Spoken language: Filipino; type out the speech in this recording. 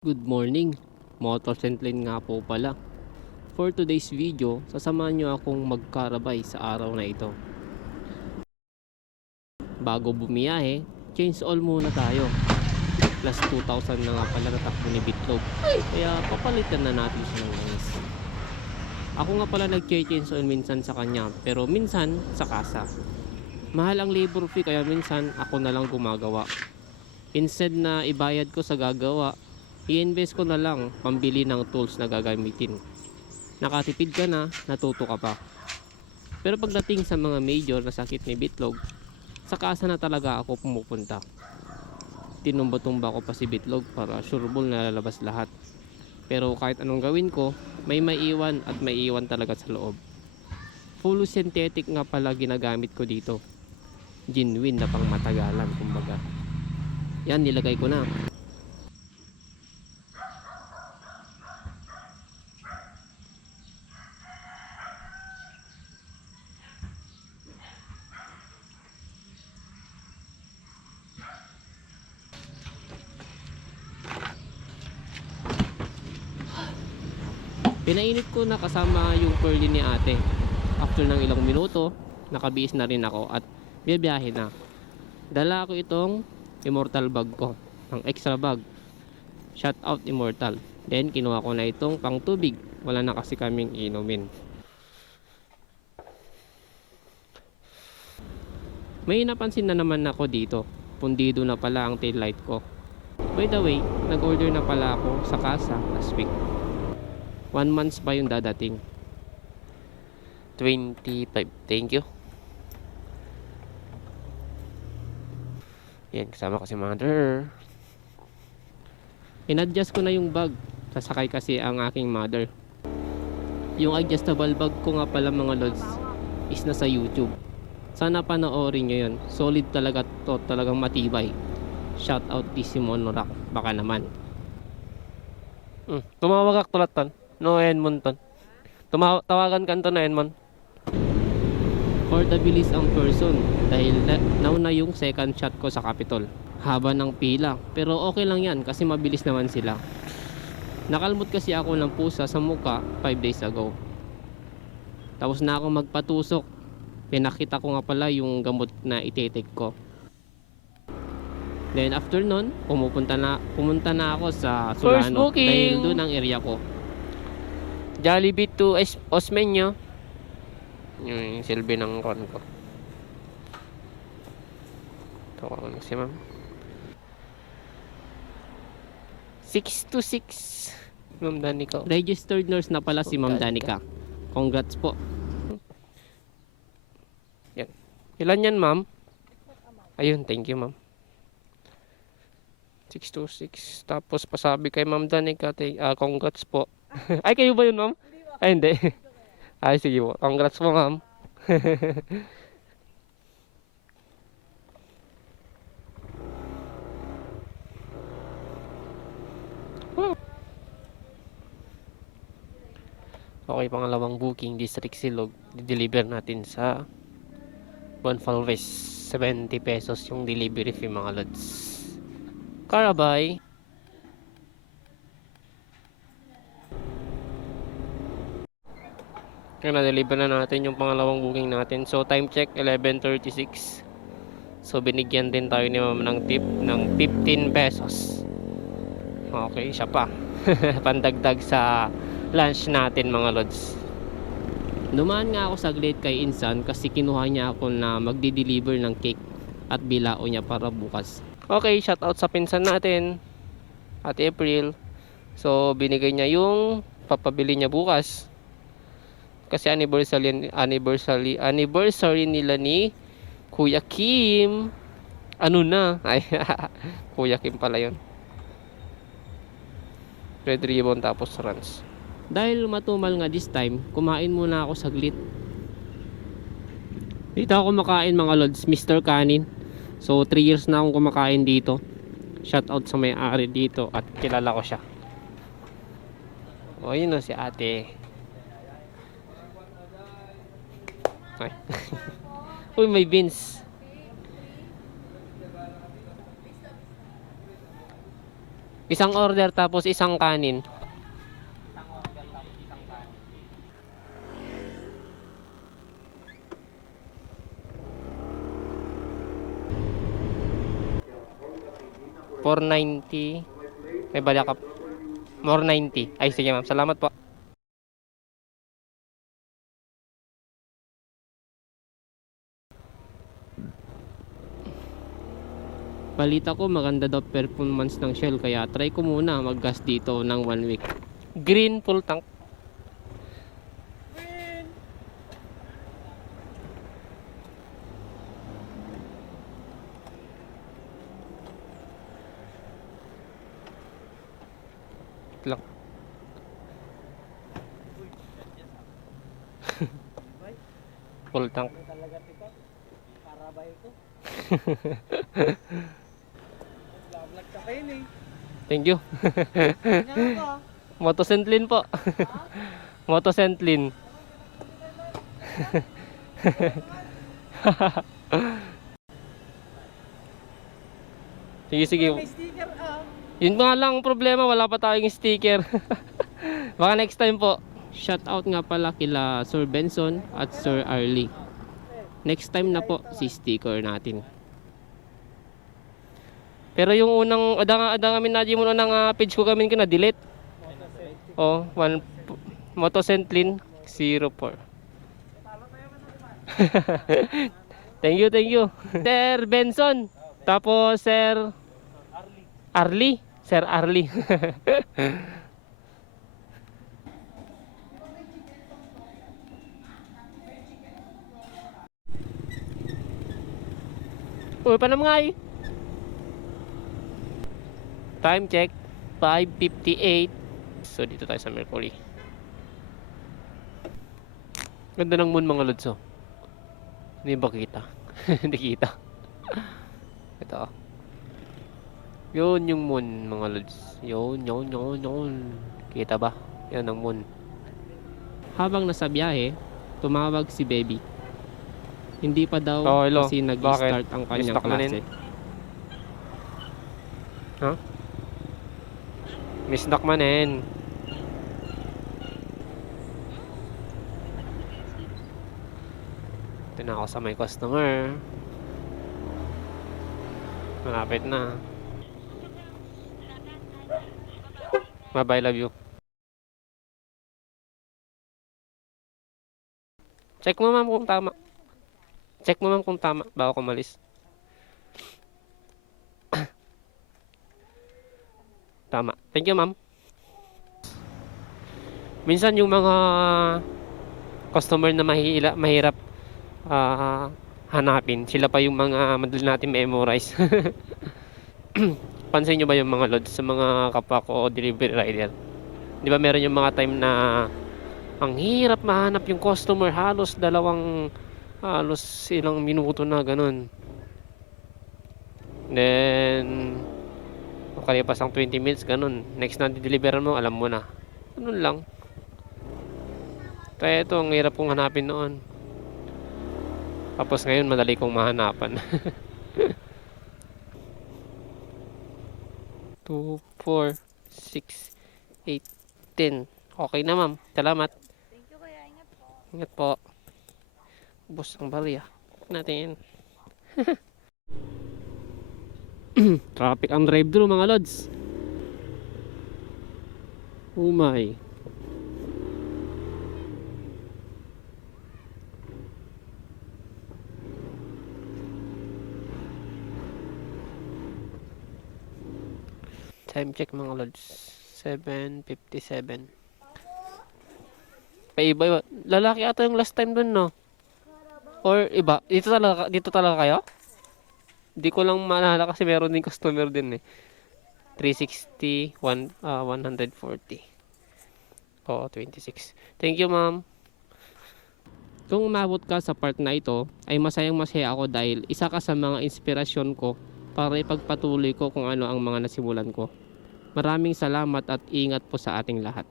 Good morning, Motor Centlane nga po pala. For today's video, sasamahan nyo akong magkarabay sa araw na ito. Bago bumiyahe, change all muna tayo. Plus 2,000 na nga pala natakbo ni Bitlog, kaya papalitan na natin siya ng langis. Ako nga pala nag-change oil minsan sa kanya, pero minsan sa kasa. Mahal ang labor fee, kaya minsan ako na lang gumagawa. Instead na ibayad ko sa gagawa, i-invest ko na lang pambili ng tools na gagamitin. Nakatipid ka na, natuto ka pa. Pero pagdating sa mga major na sakit ni Bitlog, sa kasa na talaga ako pumupunta. Tinumba-tumba ko pa si Bitlog para sureball na lalabas lahat. Pero kahit anong gawin ko, may maiwan at maiwan talaga sa loob. Full synthetic nga pala ginagamit ko dito. Genuine na pang matagalan kumbaga. Yan, nilagay ko na. Pinainit ko na kasama yung curly ni ate. After ng ilang minuto, nakabihis na rin ako at biyahe na. Dala ko itong Immortal bag ko, ang extra bag. Shout out Immortal. Then kinuha ko na itong pang tubig. Wala na kasi kaming inumin. May napansin na naman ako dito. Pundido na pala ang taillight ko. By the way, nag-order na pala ako sa kasa last week. 1 month pa yung dadating. 25. Thank you. Yan, kasama ko si mother. In-adjust ko na yung bag. Sasakay kasi ang aking mother. Yung adjustable bag ko nga pala mga lods is nasa YouTube. Sana panoorin nyo yun. Solid talaga to, talagang matibay. Shout out di si Monorak. Baka naman. Tumawag ak tulatan. No Enmon ton. Tawagan kanto na Enmon. For the bilis ang person. Dahil now na yung second shot ko sa Capitol. Haba ng pila. Pero okay lang yan kasi mabilis naman sila. Nakalmot kasi ako ng pusa sa muka 5 days ago. Tapos na ako magpatusok. Pinakita ko nga pala yung gamot na ititik ko. Then after nun, pumunta na ako sa Solano. Dahil doon ang area ko. Jollibee to Osmeño. Yung silbi ng kon ko. Tawagan ko si ma'am. 6 to 6. Ma'am Danica. Registered nurse na pala si Ma'am Danica. Congrats po. Yan. Ilan yan ma'am? Ayun, thank you ma'am. 626. Tapos pasabi kay Ma'am Danica, congrats po. Ay, kayo ba yun ma'am? Ay, hindi. Ay, sige po. Congrats po ma'am. Okay, pangalawang booking, District Silog. Di-deliver natin sa Bonfalves. 70 pesos yung delivery fee mga lods. Karabay. Kaya na-deliver na natin yung pangalawang booking natin. So time check 11:36. So binigyan din tayo ni ma'am ng tip ng 15 pesos. Okay, siya pa. Pandagdag sa lunch natin mga lods. Dumaan nga ako saglit kay Insan kasi kinuha niya ako na magdi-deliver ng cake at bilao niya para bukas. Okay, shout out sa pinsan natin at April. So binigay niya yung papabili niya bukas. Kasi anniversary nila ni Kuya Kim. Ano na? Ay, Kuya Kim pala yun. Red ribbon tapos runs. Dahil matumal nga this time, kumain muna ako saglit. Dito ako kumakain mga lods, Mr. Kanin. So 3 years na akong kumakain dito. Shout out sa may-ari dito at kilala ko siya. O yun na si ate. Ay. Uy, may beans. Isang order tapos isang kanin. $4.90. May bala ka. More 90. Ay, sige ma'am. Salamat po. Balita ko maganda daw performance ng Shell kaya try ko muna mag-gas dito ng 1 week. Green full tank. Lang. Full tank. Thank you. Motosentlin po. Motosentlin. Sige, sige. Yun nga lang ang problema, wala pa tayong sticker. Baka next time po. Shout out nga pala kila Sir Benson at Sir Arlie. Next time na po si sticker natin. Pero yung unang ada kami na mo nang page ko kami na delete. Oh, Motosentlin 04. Thank you, thank you. Sir Benson. Tapos Sir Arlie. Sir Arlie. Uy, panamngay. Time check 5:58. So dito tayo sa Mercury. Ganda ng moon mga lods, oh. Hindi ba kita? Hindi kita. Ito. Yun yung moon mga lods. Yun. Kita ba? Yan ang moon. Habang nasa biyahe, tumawag si baby. Hindi pa daw kasi nag-start ang kanyang klase. Huh? Miss Nakmanen. Ito na ako sa may customer. Malapit na. Bye-bye, love you. Check mo ma'am kung tama. Check mo ma'am kung tama bago ko malis. Tama. Thank you ma'am. Minsan yung mga customer na mahirap hanapin, sila pa yung mga madali natin memorize. Pansin nyo ba yung mga lods sa mga kapwa ko o delivery rider? Di ba meron yung mga time na ang hirap mahanap yung customer, halos ilang minuto na ganun. Then makalipas ang 20 minutes ganun, next na deliveran mo, alam mo na. Ganun lang. Kaya ito, ang hirap kong hanapin noon. Tapos ngayon, madali kong mahanapan. 2, 4, 6, 8, 10. Okay na ma'am. Salamat. Thank you kaya. Ingat po. Ingat po. Ubos ang barya. Natin. Traffic ang drive-thru mga lods. Oh my. Time check mga lods. 7:57. Iba. Lalaki ata yung last time dun, no? Or iba? Dito talaga kayo? Hindi ko lang maalala kasi meron din customer din eh. 360, 140. Oo, 26. Thank you, ma'am. Kung umabot ka sa part na ito, ay masayang-masaya ako dahil isa ka sa mga inspirasyon ko para ipagpatuloy ko kung ano ang mga nasimulan ko. Maraming salamat at ingat po sa ating lahat.